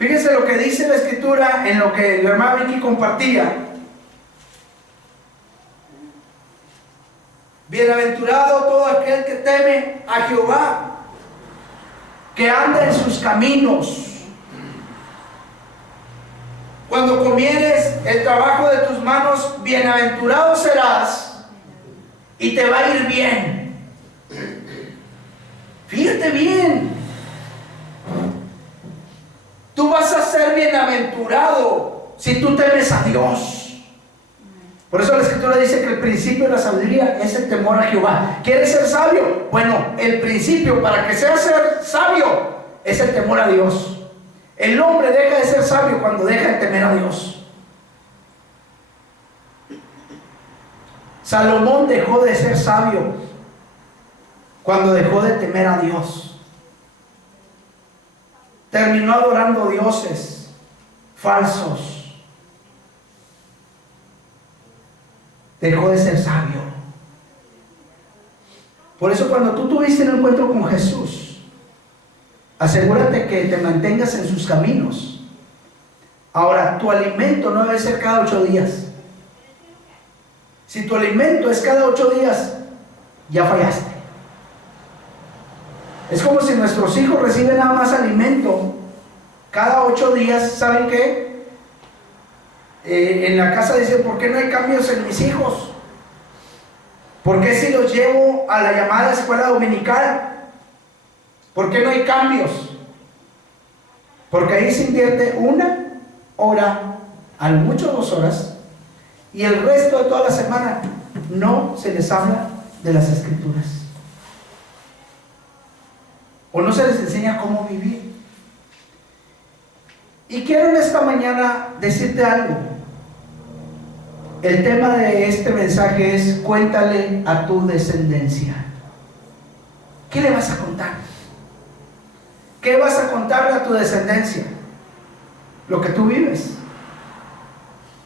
Fíjense lo que dice la Escritura en lo que la hermana Vicky compartía. Bienaventurado todo aquel que teme a Jehová, que anda en sus caminos. Cuando comieres el trabajo de tus manos, bienaventurado serás y te va a ir bien. Fíjate bien. Tú vas a ser bienaventurado si tú temes a Dios. Por eso la Escritura dice que el principio de la sabiduría es el temor a Jehová. ¿Quieres ser sabio? Bueno, el principio para que seas ser sabio es el temor a Dios. El hombre deja de ser sabio cuando deja de temer a Dios. Salomón dejó de ser sabio cuando dejó de temer a Dios. Terminó adorando dioses falsos. Dejó de ser sabio. Por eso cuando tú tuviste un encuentro con Jesús, asegúrate que te mantengas en sus caminos. Ahora, tu alimento no debe ser cada 8 días. Si tu alimento es cada 8 días, ya fallaste. Es como si nuestros hijos reciben nada más alimento cada 8 días. ¿Saben qué? En la casa dicen, ¿por qué no hay cambios en mis hijos? ¿Por qué si los llevo a la llamada escuela dominical? ¿Por qué no hay cambios? Porque ahí se invierte 1 hora, al mucho 2 horas, y el resto de toda la semana no se les habla de las Escrituras. O no se les enseña cómo vivir. Y quiero en esta mañana decirte algo. El tema de este mensaje es: cuéntale a tu descendencia. ¿Qué le vas a contar? ¿Qué vas a contarle a tu descendencia? Lo que tú vives.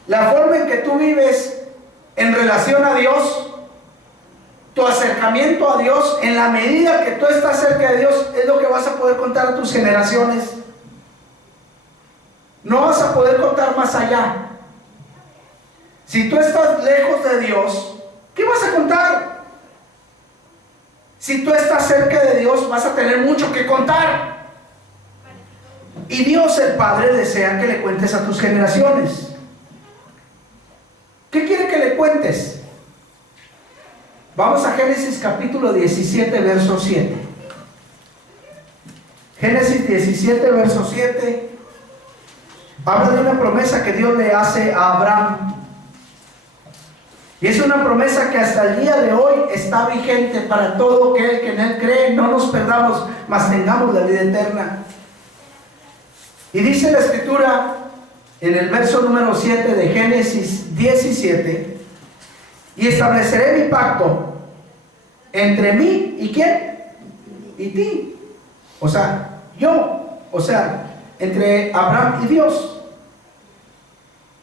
La forma en que tú vives en relación a Dios, tu acercamiento a Dios, en la medida que tú estás cerca de Dios, es lo que vas a poder contar a tus generaciones. No vas a poder contar más allá. Si tú estás lejos de Dios, ¿qué vas a contar? Si tú estás cerca de Dios, vas a tener mucho que contar. Y Dios el Padre desea que le cuentes a tus generaciones. ¿Qué quiere que le cuentes? Vamos a Génesis capítulo 17, verso 7. Génesis 17, verso 7. Habla de una promesa que Dios le hace a Abraham. Y es una promesa que hasta el día de hoy está vigente para todo aquel que en Él cree. No nos perdamos, mas tengamos la vida eterna. Y dice la Escritura en el verso número 7 de Génesis 17: y estableceré mi pacto entre mí y ¿quién? Y ti. O sea, yo. O sea, entre Abraham y Dios.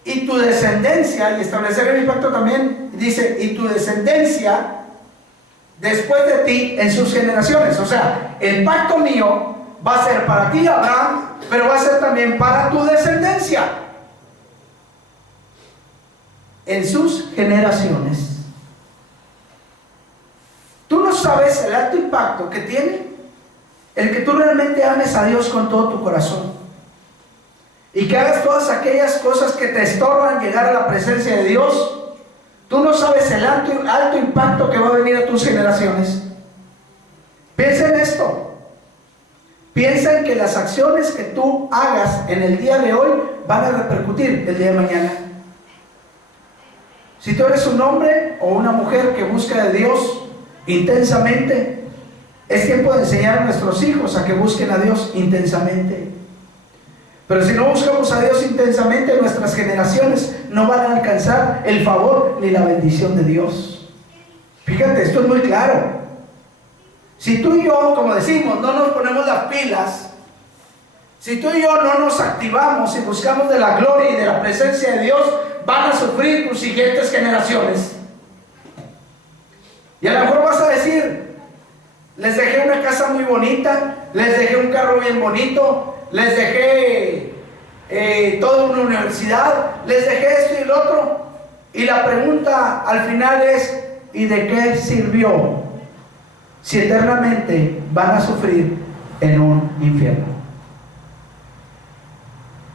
Y tu descendencia, y estableceré mi pacto también, dice, y tu descendencia después de ti en sus generaciones. O sea, el pacto mío va a ser para ti, Abraham, pero va a ser también para tu descendencia en sus generaciones. Tú no sabes el alto impacto que tiene el que tú realmente ames a Dios con todo tu corazón y que hagas todas aquellas cosas que te estorban llegar a la presencia de Dios. Tú no sabes el alto impacto que va a venir a tus generaciones. Piensa en esto. Piensa en que las acciones que tú hagas en el día de hoy van a repercutir el día de mañana. Si tú eres un hombre o una mujer que busca de Dios intensamente, es tiempo de enseñar a nuestros hijos a que busquen a Dios intensamente. Pero si no buscamos a Dios intensamente, nuestras generaciones no van a alcanzar el favor ni la bendición de Dios. Fíjate, esto es muy claro. Si tú y yo, como decimos, no nos ponemos las pilas, si tú y yo no nos activamos y buscamos de la gloria y de la presencia de Dios, van a sufrir tus siguientes generaciones. Y a lo mejor vas a decir: les dejé una casa muy bonita, les dejé un carro bien bonito, les dejé toda una universidad, les dejé esto y el otro. Y la pregunta al final es, ¿y de qué sirvió si eternamente van a sufrir en un infierno?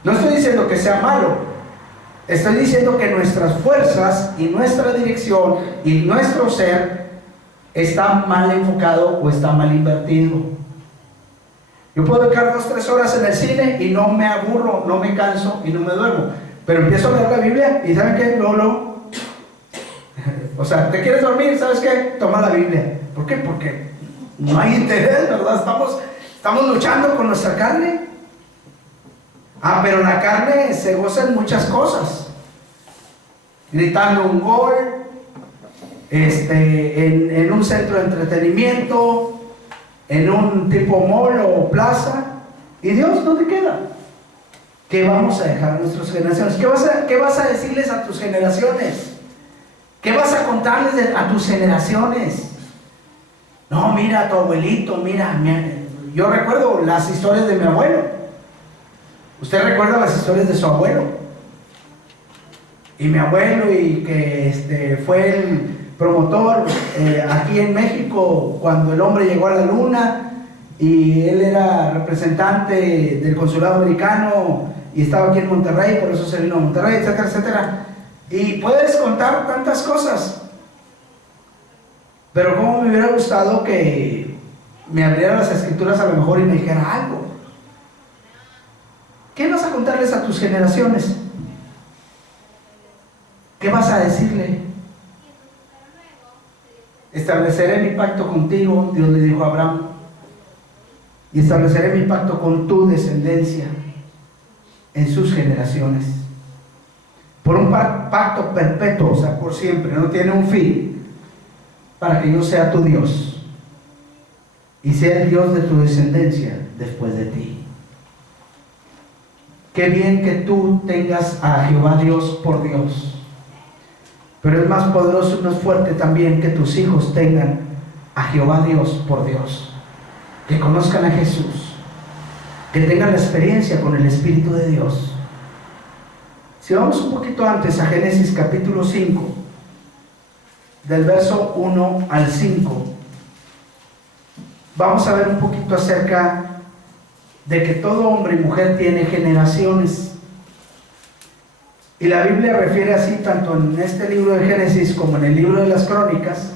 No estoy diciendo que sea malo, estoy diciendo que nuestras fuerzas y nuestra dirección y nuestro ser está mal enfocado o está mal invertido. Yo puedo dedicar 2-3 horas en el cine y no me aburro, no me canso y no me duermo, pero empiezo a leer la Biblia y ¿saben qué? Luego o sea, ¿te quieres dormir? ¿Sabes qué? Toma la Biblia. ¿Por qué? Porque no hay interés, ¿verdad? Estamos luchando con nuestra carne. Pero la carne se goza en muchas cosas. Gritando un gol, en un centro de entretenimiento, en un tipo mall o plaza. ¿Y Dios dónde queda? ¿Qué vamos a dejar a nuestras generaciones? ¿Qué vas a decirles a tus generaciones? ¿Qué vas a contarles a tus generaciones? No, mira, tu abuelito, mira, yo recuerdo las historias de mi abuelo. ¿Usted recuerda las historias de su abuelo? Y mi abuelo, y que fue el promotor aquí en México cuando el hombre llegó a la luna, y él era representante del consulado americano y estaba aquí en Monterrey, por eso se vino a Monterrey, etcétera, etcétera. Y puedes contar tantas cosas, pero como me hubiera gustado que me abriera las escrituras a lo mejor y me dijera algo. ¿Qué vas a contarles a tus generaciones? ¿Qué vas a decirle? Estableceré mi pacto contigo, Dios le dijo a Abraham, y estableceré mi pacto con tu descendencia en sus generaciones. Por un pacto perpetuo, o sea, por siempre, no tiene un fin, para que yo sea tu Dios y sea el Dios de tu descendencia después de ti. Qué bien que tú tengas a Jehová Dios por Dios, pero es más poderoso y más fuerte también que tus hijos tengan a Jehová Dios por Dios, que conozcan a Jesús, que tengan la experiencia con el Espíritu de Dios. Si vamos un poquito antes a Génesis capítulo 5, del verso 1 al 5, vamos a ver un poquito acerca de que todo hombre y mujer tiene generaciones. Y la Biblia refiere así, tanto en este libro de Génesis como en el libro de las Crónicas,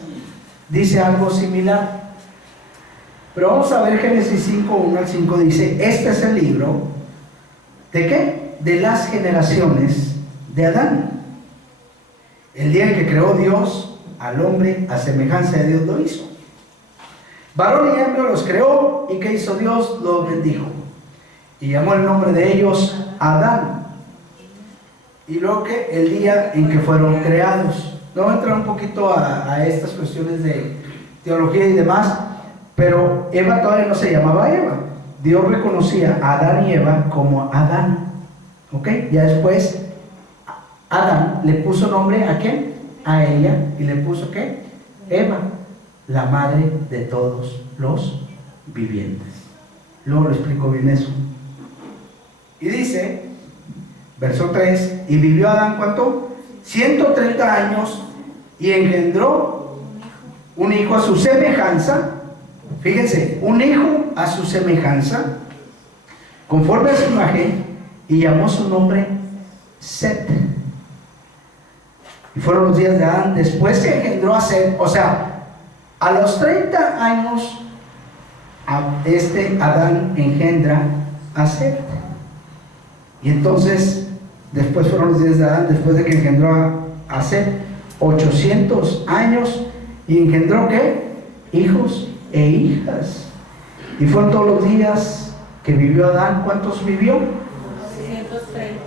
dice algo similar. Pero vamos a ver Génesis 5, 1 al 5, dice, este es el libro, ¿de qué? De las generaciones de Adán. El día en que creó Dios al hombre, a semejanza de Dios lo hizo. Varón y hembra los creó, y ¿qué hizo Dios? Los bendijo. Y llamó el nombre de ellos Adán. Y luego que el día en que fueron creados. No voy a entrar un poquito a estas cuestiones de teología y demás, pero Eva todavía no se llamaba Eva. Dios reconocía a Adán y Eva como Adán. ¿Ok? Ya después Adán le puso nombre ¿a quién? A ella, y le puso ¿qué? Eva, la madre de todos los vivientes. Luego lo explico bien eso. Y dice, verso 3, y vivió Adán ¿cuánto? 130 años, y engendró un hijo a su semejanza. Fíjense, un hijo a su semejanza, conforme a su imagen, y llamó su nombre Set. Y fueron los días de Adán después que engendró a Set. O sea, a los 30 años Adán engendra a Set. Y entonces después fueron los días de Adán después de que engendró a Set, 800 años, y engendró ¿qué? Hijos e hijas. Y fueron todos los días que vivió Adán. ¿Cuántos vivió? 230.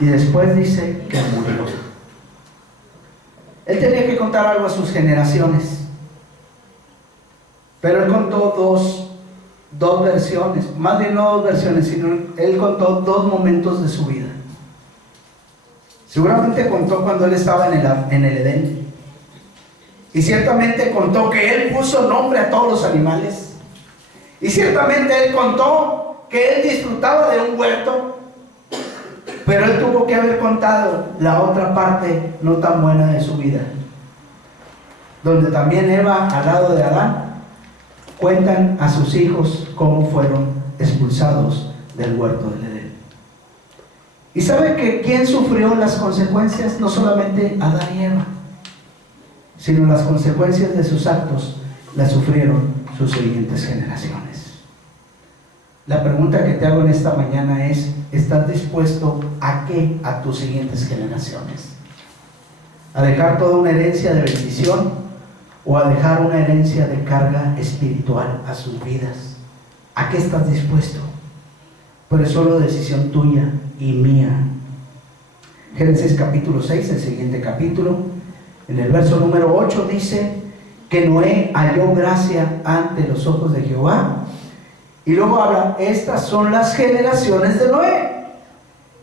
Y después dice que murió. Él tenía que contar algo a sus generaciones, pero él contó dos versiones, más bien no dos versiones, sino él contó dos momentos de su vida. Seguramente contó cuando él estaba en el Edén, y ciertamente contó que él puso nombre a todos los animales, y ciertamente él contó que él disfrutaba de un huerto, Pero él tuvo que haber contado la otra parte no tan buena de su vida, donde también Eva, al lado de Adán, cuentan a sus hijos cómo fueron expulsados del huerto del Edén. Y sabe que quién sufrió las consecuencias, no solamente Adán y Eva, sino las consecuencias de sus actos las sufrieron sus siguientes generaciones. La pregunta que te hago en esta mañana es: ¿estás dispuesto a qué? A tus siguientes generaciones. ¿A dejar toda una herencia de bendición o a dejar una herencia de carga espiritual a sus vidas? ¿A qué estás dispuesto? Pero es solo decisión tuya y mía. Génesis capítulo 6, el siguiente capítulo, en el verso número 8 dice que Noé halló gracia ante los ojos de Jehová. Y luego habla: estas son las generaciones de Noé.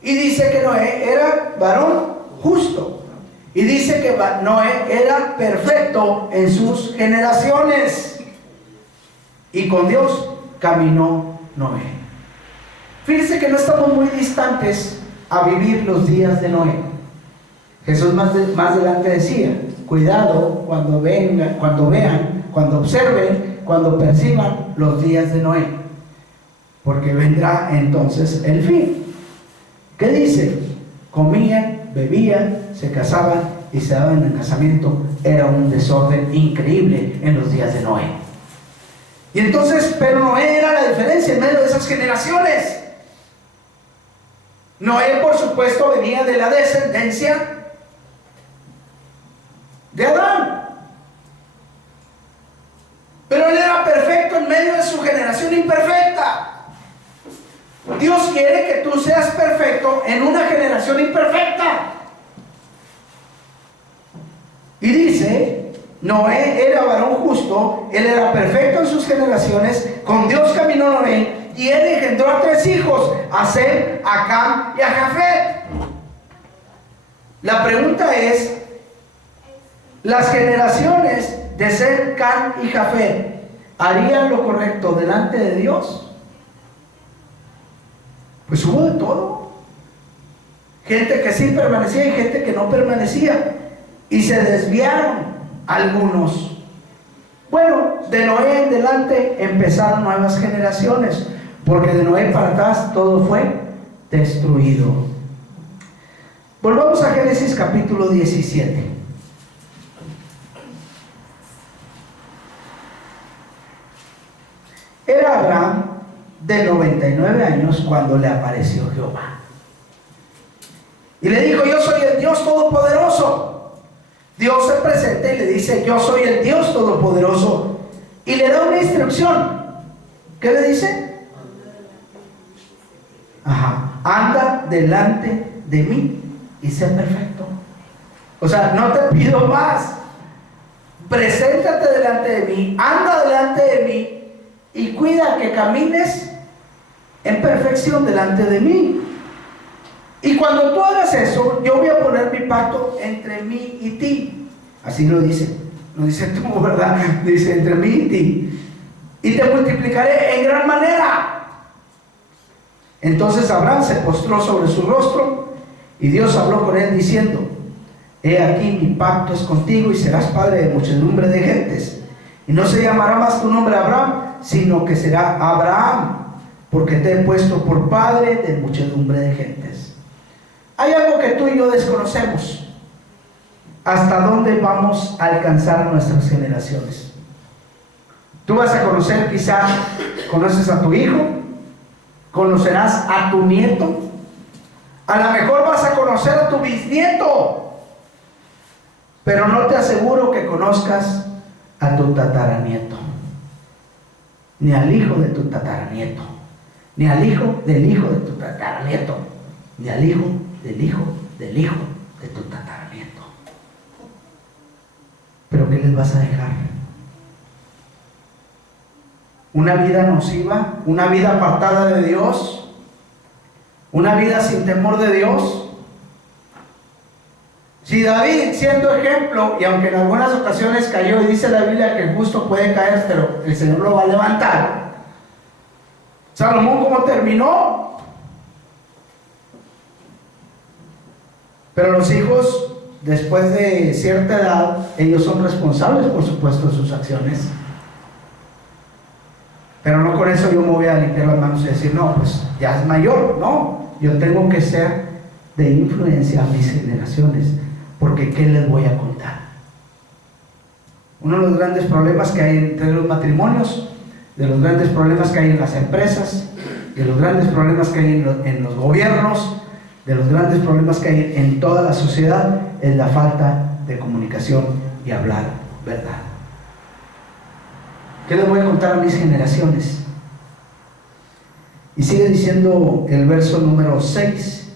Y dice que Noé era varón justo. Y dice que Noé era perfecto en sus generaciones. Y con Dios caminó Noé. Fíjense que no estamos muy distantes a vivir los días de Noé. Jesús más adelante decía: cuidado cuando vean, cuando observen, cuando perciban los días de Noé, porque vendrá entonces el fin. ¿Qué dice? Comían, bebían, se casaban y se daban en casamiento. Era un desorden increíble en los días de Noé. Y entonces, pero Noé era la diferencia en medio de esas generaciones. Noé, por supuesto, venía de la descendencia de Adán, pero él era perfecto en medio de su generación imperfecta. Dios quiere que tú seas perfecto en una generación imperfecta. Y dice: Noé era varón justo, él era perfecto en sus generaciones, con Dios caminó Noé, y él engendró a 3 hijos, a Sem, a Cam y a Jafet. La pregunta es: las generaciones de Sem, Cam y Jafet ¿harían lo correcto delante de Dios? Pues hubo de todo. Gente que sí permanecía y gente que no permanecía, y se desviaron algunos. Bueno, de Noé en delante empezaron nuevas generaciones, porque de Noé para atrás todo fue destruido. Volvamos a Génesis capítulo 17. Era Abraham de 99 años cuando le apareció Jehová. Y le dijo: yo soy el Dios Todopoderoso. Dios se presenta y le dice: yo soy el Dios Todopoderoso. Y le da una instrucción. ¿Qué le dice? Anda delante de mí y sé perfecto. O sea, no te pido más. Preséntate delante de mí, anda delante de mí y cuida que camines en perfección delante de mí. Y cuando tú hagas eso, yo voy a poner mi pacto entre mí y ti. Así lo dice. No dice tú, ¿verdad? Dice entre mí y ti. Y te multiplicaré en gran manera. Entonces Abraham se postró sobre su rostro, y Dios habló con él diciendo: he aquí mi pacto es contigo, y serás padre de muchedumbre de gentes. Y no se llamará más tu nombre Abraham, sino que será Abraham, porque te he puesto por padre de muchedumbre de gentes. Hay algo que tú y yo desconocemos: hasta dónde vamos a alcanzar nuestras generaciones. Tú vas a conocer, quizá conoces a tu hijo, conocerás a tu nieto, a lo mejor vas a conocer a tu bisnieto, pero no te aseguro que conozcas a tu tataranieto, ni al hijo de tu tataranieto, ni al hijo del hijo de tu tataranieto, ni al hijo del hijo del hijo de tu tataranieto. ¿Pero qué les vas a dejar? ¿Una vida nociva? ¿Una vida apartada de Dios? ¿Una vida sin temor de Dios? Si David, siendo ejemplo, y aunque en algunas ocasiones cayó, y dice la Biblia que el justo puede caer, pero el Señor lo va a levantar. Salomón, ¿cómo terminó? Pero los hijos, después de cierta edad, ellos son responsables, por supuesto, de sus acciones. Pero no con eso yo me voy a limpiar las manos y decir, no, pues ya es mayor. No, yo tengo que ser de influencia a mis generaciones, porque ¿qué les voy a contar? Uno de los grandes problemas que hay entre los matrimonios, de los grandes problemas que hay en las empresas, de los grandes problemas que hay en los gobiernos, de los grandes problemas que hay en toda la sociedad, es la falta de comunicación y hablar verdad. ¿Qué les voy a contar a mis generaciones? Y sigue diciendo el verso número 6: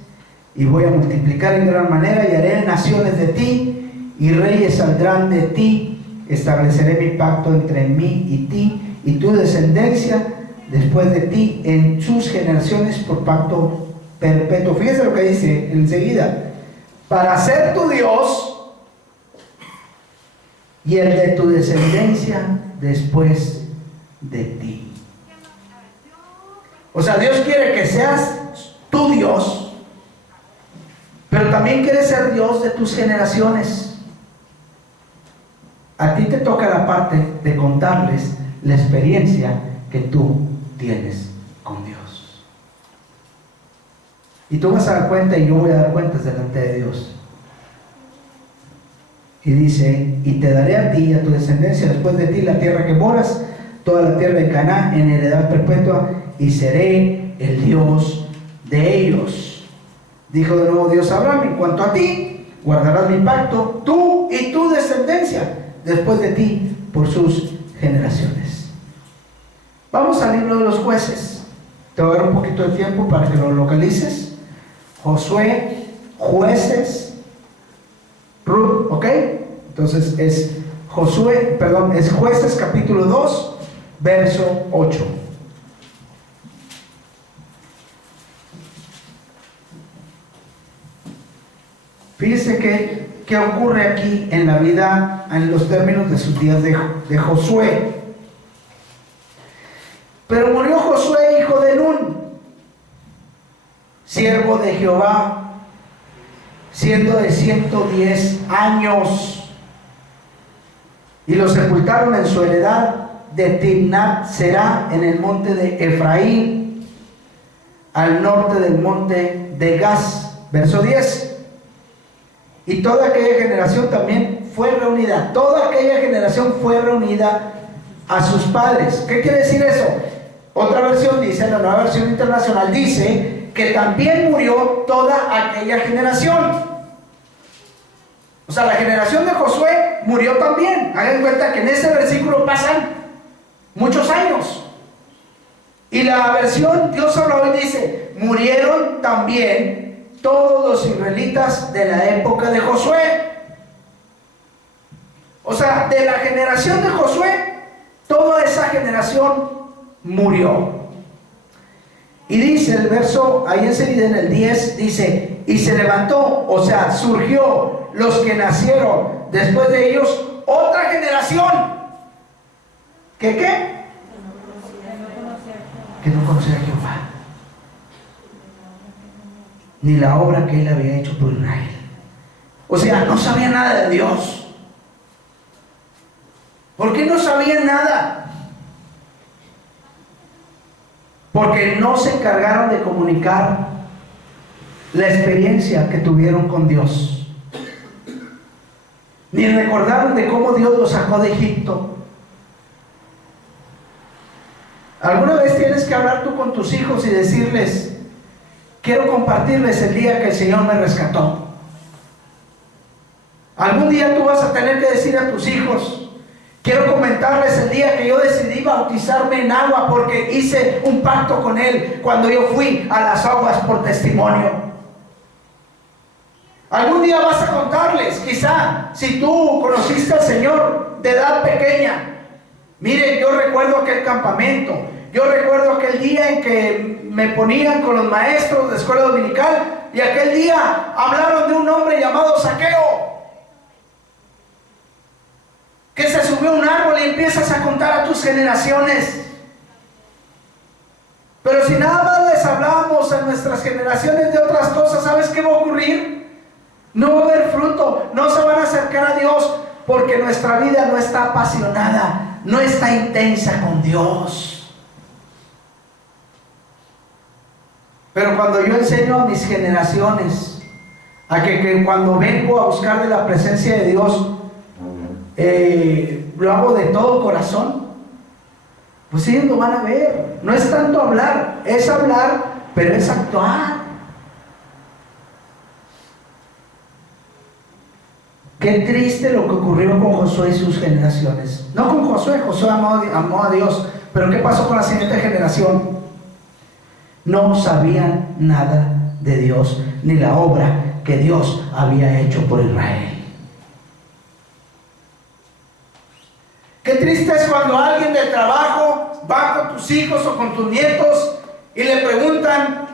y voy a multiplicar en gran manera y haré naciones de ti y reyes saldrán de ti, estableceré mi pacto entre mí y ti y tu descendencia después de ti en sus generaciones por pacto perpetuo. Fíjense lo que dice enseguida: para ser tu Dios y el de tu descendencia después de ti. O sea, Dios quiere que seas tu Dios, pero también quiere ser Dios de tus generaciones. A ti te toca la parte de contarles la experiencia que tú tienes con Dios. Y tú vas a dar cuenta y yo voy a dar cuentas delante de Dios. Y dice: y te daré a ti y a tu descendencia después de ti la tierra que moras, toda la tierra de Canaán en heredad perpetua, y seré el Dios de ellos. Dijo de nuevo Dios a Abraham: en cuanto a ti, guardarás mi pacto, tú y tu descendencia después de ti por sus generaciones. Vamos al libro de los Jueces. Te voy a dar un poquito de tiempo para que lo localices. Josué, Jueces, Ruth, ¿ok? Entonces es Jueces capítulo 2, verso 8. Fíjese qué ocurre aquí en la vida, en los términos de sus días de Josué. Pero murió Josué, hijo de Nun, siervo de Jehová, siendo de 110 años, y lo sepultaron en su heredad de Timnat Será, en el monte de Efraín, al norte del monte de Gaz. Verso 10. Y toda aquella generación también fue reunida. Toda aquella generación fue reunida a sus padres. ¿Qué quiere decir eso? Otra versión dice, la Nueva Versión Internacional dice que también murió toda aquella generación. O sea, la generación de Josué murió también. Hagan cuenta que en ese versículo pasan muchos años. Y la versión Dios habla hoy dice: murieron también todos los israelitas de la época de Josué. O sea, de la generación de Josué, toda esa generación murió. Y dice el verso, ahí enseguida en el 10, dice: y se levantó, o sea, surgió los que nacieron después de ellos, otra generación. ¿Qué? Que no conocía a Jehová, ni la obra que él había hecho por Israel. O sea, no sabía nada de Dios. ¿Por qué no sabían nada? Porque no se encargaron de comunicar la experiencia que tuvieron con Dios, ni recordaron de cómo Dios los sacó de Egipto. ¿Alguna vez tienes que hablar tú con tus hijos y decirles: quiero compartirles el día que el Señor me rescató? Algún día tú vas a tener que decir a tus hijos: quiero comentarles el día que yo decidí bautizarme en agua porque hice un pacto con Él cuando yo fui a las aguas por testimonio. Algún día vas a contarles, quizá, si tú conociste al Señor de edad pequeña: miren, yo recuerdo aquel campamento, yo recuerdo aquel día en que me ponían con los maestros de escuela dominical y aquel día hablaron de un hombre llamado Zaqueo, que se subió a un árbol, y empiezas a contar a tus generaciones. Pero si nada más les hablamos a nuestras generaciones de otras cosas, ¿sabes qué va a ocurrir? No va a haber fruto, no se van a acercar a Dios porque nuestra vida no está apasionada, no está intensa con Dios. Pero cuando yo enseño a mis generaciones a que cuando vengo a buscar de la presencia de Dios, lo hago de todo corazón, pues ellos lo van a ver. No es tanto hablar, es hablar, pero es actuar. Qué triste lo que ocurrió con Josué y sus generaciones. No con Josué, Josué amó a Dios, pero ¿qué pasó con la siguiente generación? No sabían nada de Dios, ni la obra que Dios había hecho por Israel. Qué triste es cuando alguien del trabajo va con tus hijos o con tus nietos y le preguntan: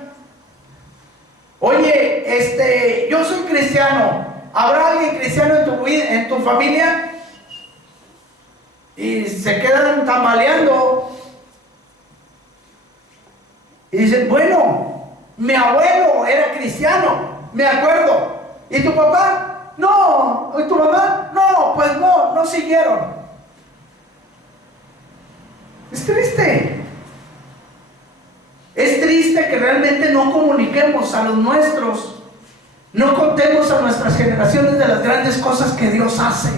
oye, yo soy cristiano, ¿habrá alguien cristiano en tu familia? Y se quedan tambaleando y dicen: bueno, mi abuelo era cristiano, me acuerdo. ¿Y tu papá? No. ¿Y tu mamá? No, pues no siguieron. Es triste. Es triste que realmente no comuniquemos a los nuestros, no contemos a nuestras generaciones de las grandes cosas que Dios hace.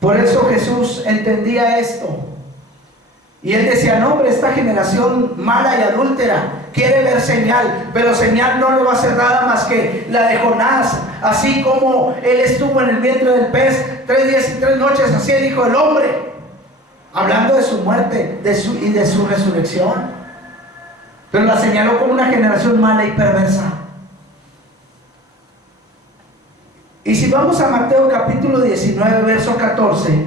Por eso Jesús entendía esto. Y Él decía: no, hombre, esta generación mala y adúltera quiere ver señal, pero señal no le va a hacer nada más que la de Jonás. Así como Él estuvo en el vientre del pez 3 días y 3 noches, así el Hijo del Hombre, hablando de su muerte y de su resurrección. Pero la señaló como una generación mala y perversa. Y si vamos a Mateo capítulo 19, verso 14,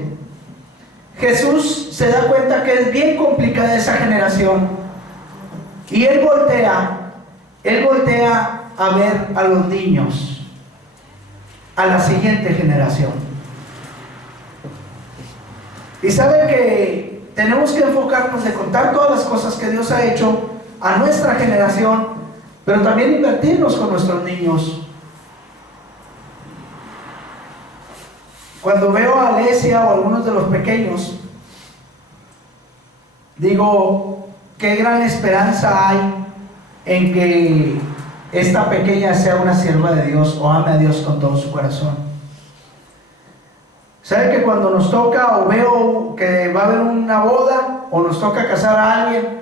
Jesús se da cuenta que es bien complicada esa generación. Y Él voltea a ver a los niños, a la siguiente generación. Y saben que tenemos que enfocarnos de contar todas las cosas que Dios ha hecho a nuestra generación, pero también invertirnos con nuestros niños. Cuando veo a Alesia o a algunos de los pequeños, digo: qué gran esperanza hay en que esta pequeña sea una sierva de Dios o ame a Dios con todo su corazón. ¿Sabe que cuando nos toca, o veo que va a haber una boda o nos toca casar a alguien,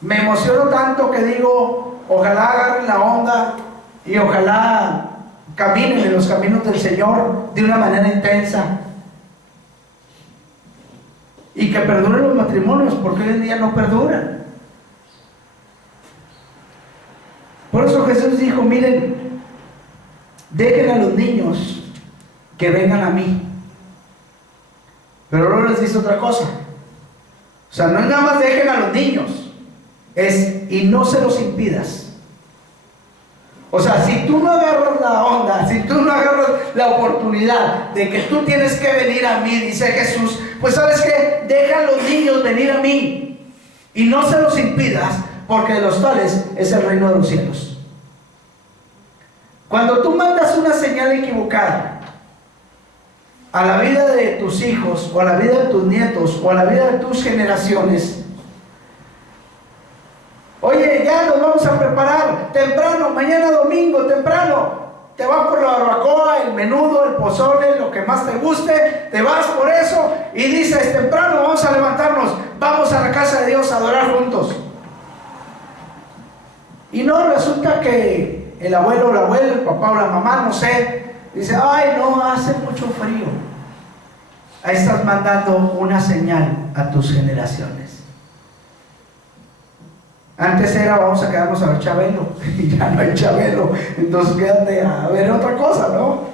me emociono tanto que digo: ojalá agarren la onda y ojalá caminen en los caminos del Señor de una manera intensa, y que perduren los matrimonios, porque hoy en día no perduran. Por eso Jesús dijo: miren, dejen a los niños que vengan a mí. Pero luego les dice otra cosa. O sea, no es nada más dejen a los niños, es: y no se los impidas. O sea, si tú no agarras la onda, si tú no agarras la oportunidad de que tú tienes que venir a mí, dice Jesús, pues ¿sabes qué? Deja a los niños venir a mí y no se los impidas, porque de los tales es el reino de los cielos. Cuando tú mandas una señal equivocada a la vida de tus hijos, o a la vida de tus nietos, o a la vida de tus generaciones: oye, ya nos vamos a preparar temprano, mañana domingo temprano, te vas por la barbacoa, el menudo, el pozole, lo que más te guste, te vas por eso y dices: temprano vamos a levantarnos, vamos a la casa de Dios a adorar juntos. Y no, resulta que el abuelo o la abuela, el papá o la mamá, no sé, dice: ay, no, hace mucho frío. Ahí estás mandando una señal a tus generaciones. Antes era: vamos a quedarnos a ver Chabelo, y ya no hay Chabelo, entonces quédate a ver otra cosa, ¿no?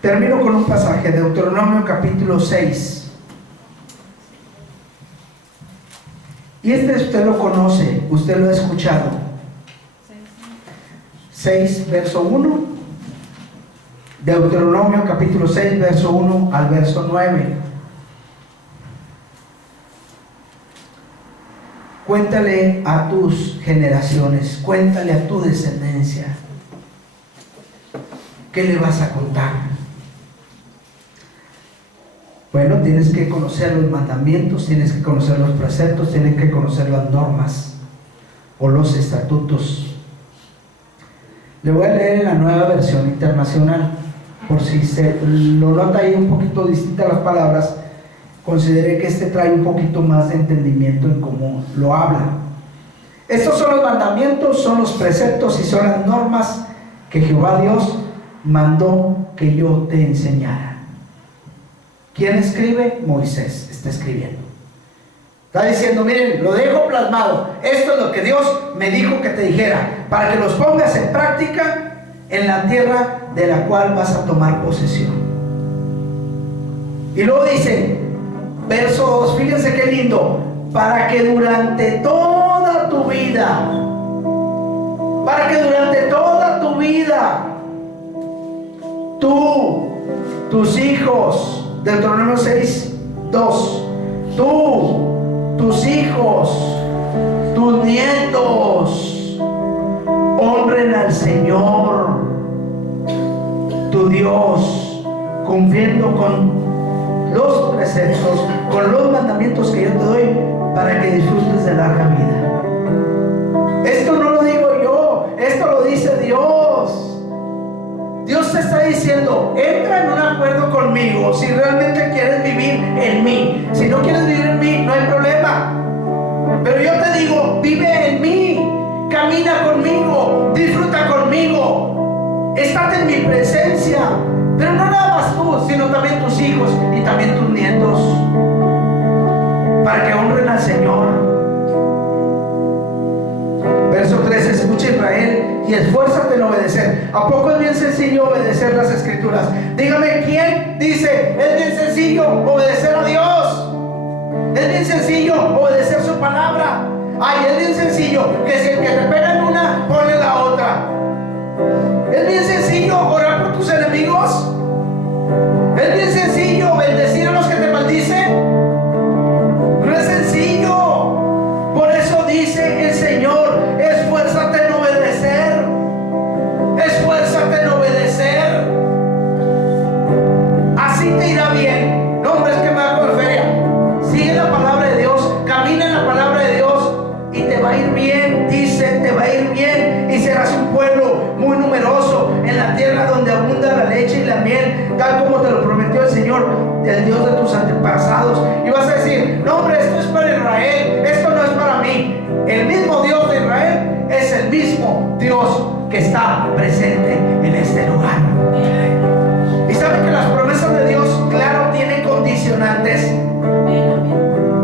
Termino con un pasaje de Deuteronomio capítulo 6. Y usted lo conoce, usted lo ha escuchado. 6, verso 1. Deuteronomio capítulo 6, verso 1 al verso 9. Cuéntale a tus generaciones, cuéntale a tu descendencia. ¿Qué le vas a contar? Bueno, tienes que conocer los mandamientos, tienes que conocer los preceptos, tienes que conocer las normas o los estatutos. Le voy a leer en la Nueva Versión Internacional, por si se lo nota ahí un poquito distintas las palabras. Consideré que trae un poquito más de entendimiento en cómo lo habla. Estos son los mandamientos, son los preceptos y son las normas que Jehová Dios mandó que yo te enseñara. ¿Quién escribe? Moisés está escribiendo. Está diciendo, miren, lo dejo plasmado. Esto es lo que Dios me dijo que te dijera, para que los pongas en práctica en la tierra de la cual vas a tomar posesión. Y luego dice, verso 2, fíjense qué lindo, para que durante toda tu vida, tú, tus hijos, Deuteronomio 6, 2, tú, tus hijos, tus nietos, honren al Señor, tu Dios, cumpliendo con los preceptos, con los mandamientos que yo te doy, para que disfrutes de larga vida. Esto no lo digo yo, esto lo dice Dios. Dios te está diciendo, entra en un acuerdo conmigo si realmente quieres vivir en mí. Si no quieres vivir en mí, no hay problema. Pero yo te digo, vive en mí, camina conmigo, disfruta conmigo, estate en mi presencia. Pero no nada más tú, sino también tus hijos y también tus nietos, para que honren al Señor. Verso 3, escucha Israel y esfuérzate en obedecer. ¿A poco es bien sencillo obedecer las Escrituras? Dígame, ¿quién dice es bien sencillo obedecer a Dios? Es bien sencillo obedecer su palabra. Ay, es bien sencillo que si el que te pega en una, ponle la otra. Es bien sencillo orar por tus enemigos. Es bien sencillo bendecir a los que te maldicen. No es sencillo. Por eso dice el Señor, esfuérzate en obedecer. Esfuérzate en obedecer. Así te irá bien. No, hombre, es que me da con feria. Sigue la palabra de Dios, camina en la palabra de Dios y te va a ir bien. Dice, te va a ir bien y serás un pueblo muy numeroso en la tierra donde abunda la leche y la miel, tal como te lo prometió el Señor, el Dios de tus antepasados. Y vas a decir, no, hombre, esto es para Israel, esto no es para mí. El mismo Dios de Israel es el mismo Dios que está presente en este lugar. Y saben que las promesas de Dios, claro, tienen condicionantes.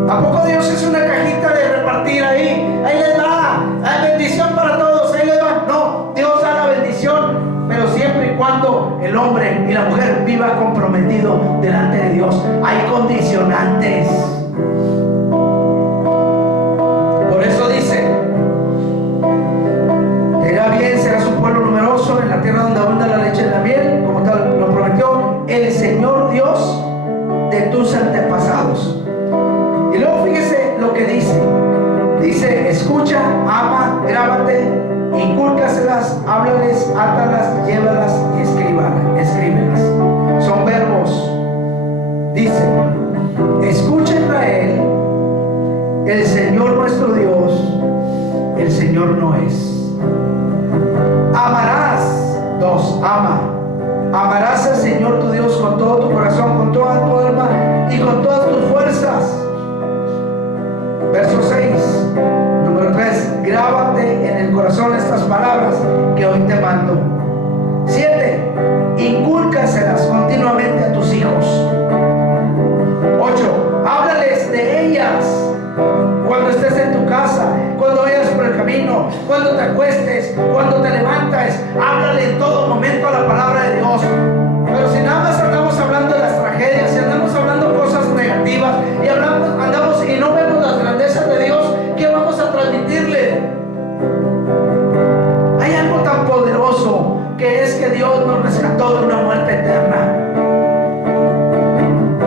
¿A poco Dios es una cajita de repartir ahí? Ahí les va, hay bendición para todos, ahí les va. No, Dios da la bendición, pero siempre y cuando el hombre y la mujer viva comprometido delante de Dios. Hay condicionantes. Por eso dice, te irá bien, serás un pueblo numeroso en la tierra donde abunda la leche y la miel, como tal lo prometió el Señor Dios de tus antepasados. Y luego fíjese lo que dice. Dice, escucha, ama, grábate, incúlcaselas, háblales, átalas, llévalas y escríbelas. Son verbos. Dice, escucha Israel, el Señor nuestro Dios, el Señor no es. Amarás, 2, ama. Amarás al Señor tu Dios con todo tu corazón, con toda tu alma y con todas tus fuerzas. Verso 6, número 3, grábate en el corazón estas palabras que hoy te mando. 7, incúlcaselas continuamente a tus hijos. 8, háblales de ellas cuando estés en tu casa, cuando vayas por el camino, cuando te acuestes, cuando te levantes. Háblale en todo momento a la palabra de Dios. Pero si nada más andamos hablando de las tragedias, si andamos hablando cosas negativas y andamos y no vemos las grandezas de Dios, ¿qué vamos a transmitirle? Hay algo tan poderoso que es que Dios nos rescató de una muerte eterna.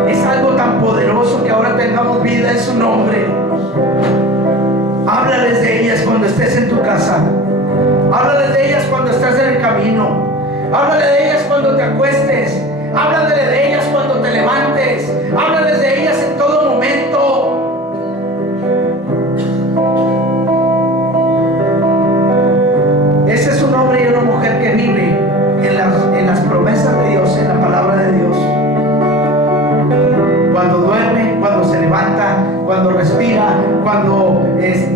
Es algo tan poderoso que ahora tengamos vida en su nombre. casa. Háblale de ellas cuando estás en el camino. Háblale de ellas cuando te acuestes. Háblale de ellas cuando te levantes. Háblale de ellas en todo momento. Ese es un hombre y una mujer que vive en las promesas de Dios, en la palabra de Dios. Cuando duerme, cuando se levanta, cuando respira, cuando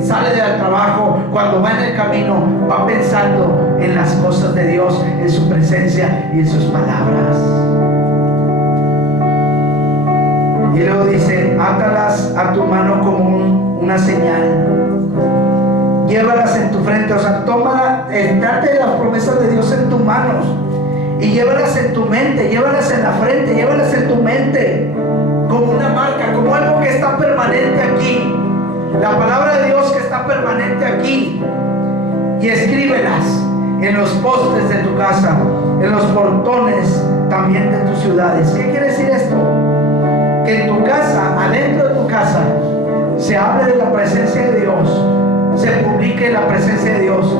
sale del trabajo, cuando va en el camino, va pensando en las cosas de Dios, en su presencia y en sus palabras. Y luego dice: átalas a tu mano como una señal, llévalas en tu frente. O sea, tómala, date las promesas de Dios en tus manos y llévalas en tu mente, llévalas en la frente, llévalas en tu mente, como una marca, como algo que está permanente aquí, la palabra de Dios que está permanente aquí. Y escríbelas en los postes de tu casa, en los portones también de tus ciudades. ¿Qué quiere decir esto? Que en tu casa, adentro de tu casa, se hable de la presencia de Dios, se publique la presencia de Dios,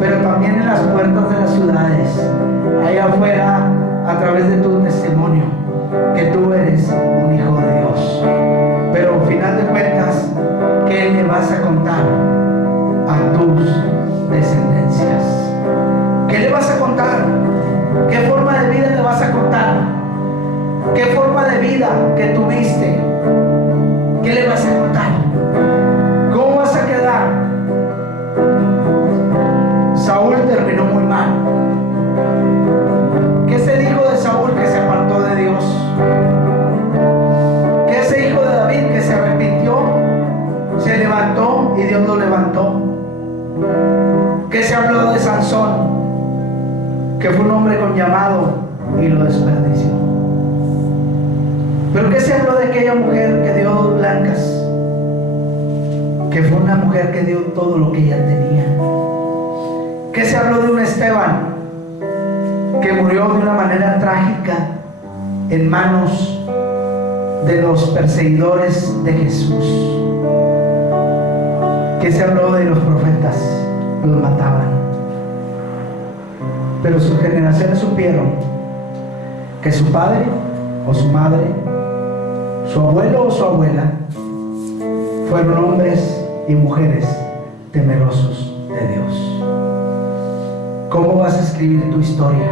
pero también en las puertas de las ciudades, allá afuera, a través de tu testimonio, que tú eres un hijo de Dios. Pero al final de cuentas, ¿qué le vas a contar a tus descendencias? ¿Qué le vas a contar? ¿Qué forma de vida le vas a contar? ¿Qué forma de vida que tuviste? ¿Qué le vas a contar? ¿Cómo vas a quedar? Saúl terminó muy mal. ¿Qué es el hijo de Saúl que se apartó de Dios? ¿Qué es el hijo de David que se arrepintió, se levantó y Dios lo levantó? ¿Qué se habló de Sansón? Que fue un hombre con llamado y lo desperdició. ¿Pero qué se habló de aquella mujer que dio dos blancas? Que fue una mujer que dio todo lo que ella tenía. ¿Qué se habló de un Esteban que murió de una manera trágica en manos de los perseguidores de Jesús? ¿Qué se habló de los profetas? Los mataban. Pero sus generaciones supieron que su padre o su madre, su abuelo o su abuela, fueron hombres y mujeres temerosos de Dios. ¿Cómo vas a escribir tu historia?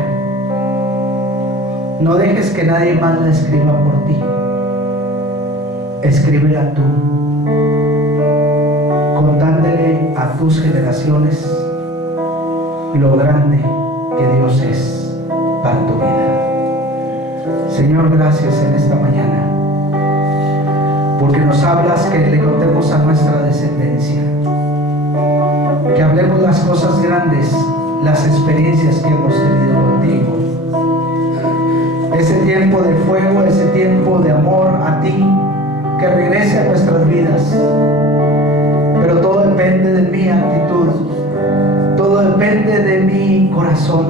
No dejes que nadie más la escriba por ti. Escríbela tú, contándole a tus generaciones lo grande que Dios es para tu vida. Señor, gracias en esta mañana, porque nos hablas que le contemos a nuestra descendencia, que hablemos las cosas grandes, las experiencias que hemos tenido contigo, ese tiempo de fuego, ese tiempo de amor a ti, que regrese a nuestras vidas. Pero todo depende de mi actitud, todo depende de mi corazón,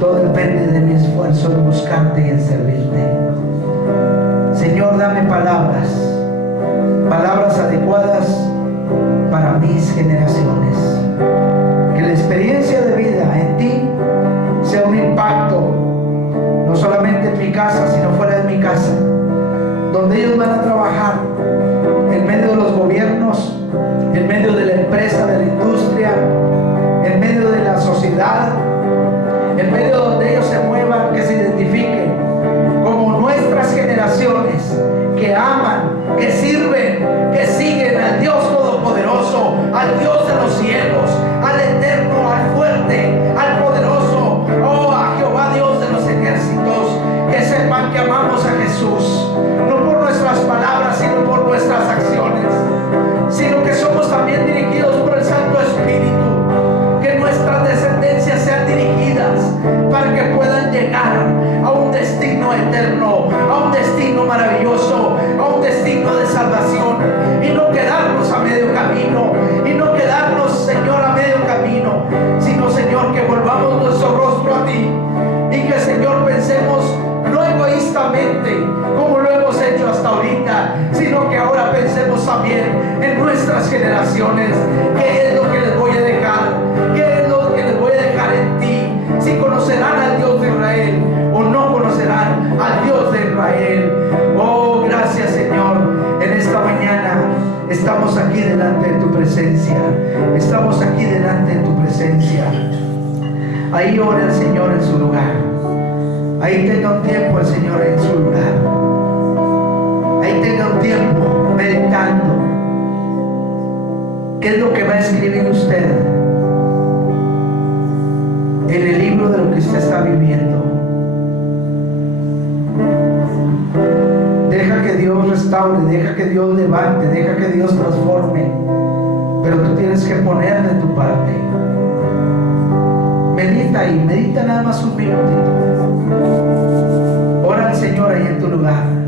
todo depende de mi esfuerzo en buscarte y en servirte. Señor, dame palabras adecuadas para mis generaciones. Que la experiencia de vida en ti sea un impacto, no solamente en mi casa, sino fuera de mi casa, donde ellos van a trabajar en medio de los gobiernos, en medio de la empresa, de la industria, en medio de la sociedad, en medio donde ellos se muevan, que se identifiquen como nuestras generaciones que aman, que sirven, que siguen al Dios Todopoderoso, al Dios de los cielos, al Eterno, al fuerte, al poderoso, oh, a Jehová Dios de los ejércitos. Que sepan que amamos a Jesús, no por nuestras palabras, sino por nuestras acciones, sino que somos también dirigidos por el Santo Espíritu. Que nuestras descendencias sean dirigidas para que puedan llegar a un destino eterno, a un destino maravilloso, a un destino de salvación, y no quedarnos a medio camino, y no quedarnos, Señor, a medio camino, sino, Señor, que volvamos nuestro rostro a ti, y que, Señor, pensemos no egoístamente como lo hemos hecho hasta ahorita, sino que ahora pensemos también en nuestras generaciones. ¿Qué es lo que les voy a dejar? Estamos aquí delante de tu presencia. Estamos aquí delante de tu presencia. Ahí ora el Señor en su lugar. Ahí tenga un tiempo el Señor en su lugar. Ahí tenga un tiempo meditando. ¿Qué es lo que va a escribir usted en el libro de lo que usted está viviendo? Deja que Dios restaure, deja que Dios levante, deja que Dios transforme, pero tú tienes que poner de tu parte. Medita ahí, medita nada más un minutito. Ora al Señor ahí en tu lugar.